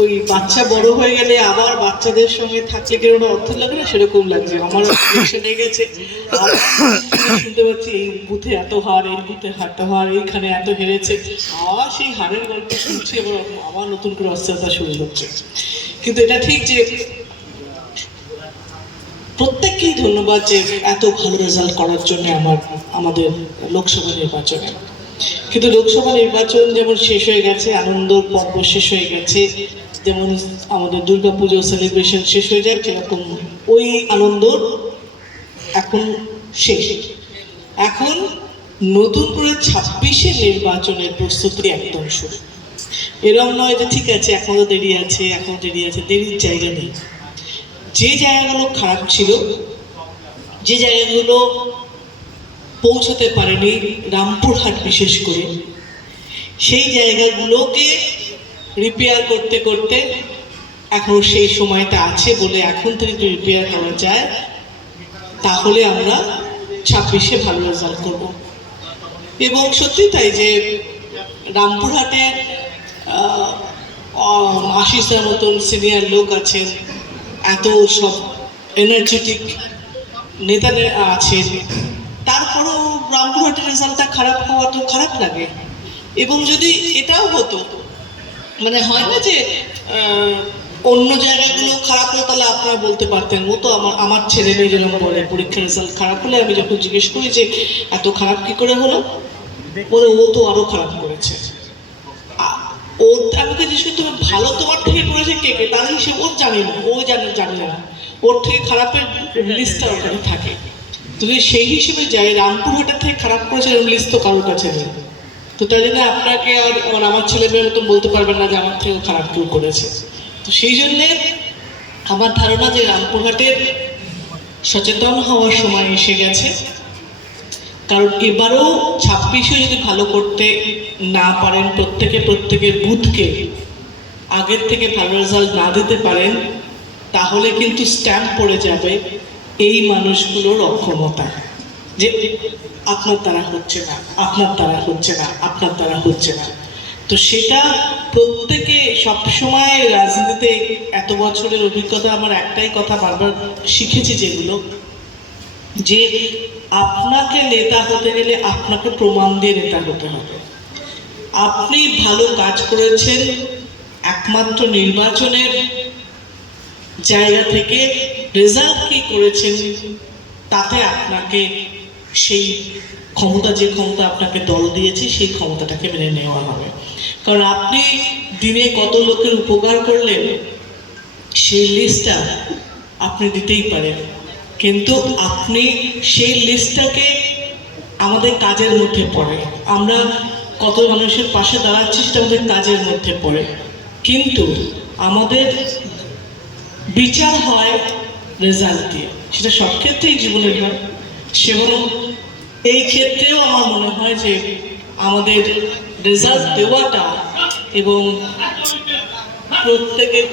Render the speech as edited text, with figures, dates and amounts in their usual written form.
ওই বাচ্চা বড় হয়ে গেলে আবার বাচ্চাদের সঙ্গে থাকলে কেন অর্থ লাগে না, সেরকম লাগছে। আমার ইলেকশনে গেছে, শুনতে পাচ্ছি এই বুথে এত হার, এই বুথে হারতে হার, এইখানে এত হেরেছে, আবার সেই হারের গল্প শুনছি, এবার আবার নতুন করে অস্থিরতা শুরু হচ্ছে। কিন্তু এটা ঠিক যে প্রত্যেককেই ধন্যবাদ যে এত ভালো রেজাল্ট করার জন্য আমাদের লোকসভা নির্বাচনে। কিন্তু লোকসভা নির্বাচন যেমন শেষ হয়ে গেছে, আনন্দ পর্ব শেষ হয়ে গেছে, যেমন আমাদের দুর্গাপুজো সেলিব্রেশন শেষ হয়ে যায়, সেরকম ওই আনন্দ এখন শেষ। এখন নতুন করে 26-এ নির্বাচনের প্রস্তুতি একদম শুরু। এরকম নয় যে ঠিক আছে এখনো দেরি আছে, এখনো দেরি আছে, দেরির জায়গা নেই। যে জায়গাগুলো খারাপ ছিল, যে জায়গাগুলো পৌঁছতে পারেনি রামপুরহাট বিশেষ করে, সেই জায়গাগুলোকে রিপেয়ার করতে করতে এখন সেই সময়টা আছে বলে এখন থেকে যদি রিপেয়ার করা যায় তাহলে আমরা 26-এ ভালো রেজাল্ট করব। এবং সত্যি তাই যে রামপুরহাটের আশিসের মতন সিনিয়র লোক আছেন, এত সব এনার্জেটিক নেতা আছেন, তারপরেও রামপুরহাটের রেজাল্টটা খারাপ হওয়া তো খারাপ লাগে। এবং যদি এটাও হতো, মানে হয় না যে অন্য জায়গাগুলো খারাপ হলো, তাহলে আপনারা বলতে পারতেন ও তো আমার ছেলে মেয়ে যেরকম বলে পরীক্ষার রেজাল্ট খারাপ হলে আমি যখন জিজ্ঞেস করি যে এত খারাপ কি করে হলো, বলে ও তো আরো খারাপ করেছে। ওর আমাকে জিজ্ঞেস করতে হবে ভালো তোমার থেকে করেছে কে কে, তার হিসেবে ওর জানি না, ও জানে না, ওর থেকে খারাপের লিস্টটা ওখানে থাকে। যদি সেই হিসেবে যাই রামপুরহাটের থেকে খারাপ করেছে এরকম লিস্ট তো কারোর কাছে নেই। তো তাই জন্য আপনাকে আর আমার ছেলে মেয়ের মতন বলতে পারবেন না যে আমার থেকেও খারাপ কেউ করেছে। তো সেই জন্যে আমার ধারণা যে রামপুরহাটের সচেতন হওয়ার সময় এসে গেছে। কারণ এবারও 26-এ যদি ভালো করতে না পারেন, প্রত্যেকের বুথকে আগের থেকে ভালো রেজাল্ট না দিতে পারেন, তাহলে কিন্তু স্ট্যাম্প পড়ে যাবে এই মানুষগুলোর অক্ষমতা, যে আপনার দ্বারা হচ্ছে না, আপনার দ্বারা হচ্ছে না, আপনার দ্বারা হচ্ছে না। তো সেটা প্রত্যেকে সবসময় রাজনীতিতে এত বছরের অভিজ্ঞতা আমার একটাই কথা বারবার শিখেছি, যেগুলো যে আপনাকে নেতা হতে গেলে আপনাকে প্রমাণ দিয়ে নেতা হতে হবে। আপনি ভালো কাজ করেছেন একমাত্র নির্বাচনের জায়গা থেকে, রেজাল্ট কি করেছেন তাতে আপনাকে সেই ক্ষমতা, যে ক্ষমতা আপনাকে দল দিয়েছে সেই ক্ষমতাটাকে মেনে নেওয়া হবে। কারণ আপনি দিনে কত লোকের উপকার করলেন সেই লিস্টটা আপনি দিতেই পারেন, কিন্তু আপনি সেই লিস্টটাকে আমাদের কাজের মধ্যে পড়ে, আমরা কত মানুষের পাশে দাঁড়াচ্ছি সেটা আমাদের কাজের মধ্যে পড়ে। কিন্তু আমাদের বিচার হয় রেজাল্ট দিয়ে, সেটা সব ক্ষেত্রেই জীবনের হয়। সেগুলো এই ক্ষেত্রেও আমার মনে হয় যে আমাদের রেজাল্ট দেওয়াটা এবং প্রত্যেকের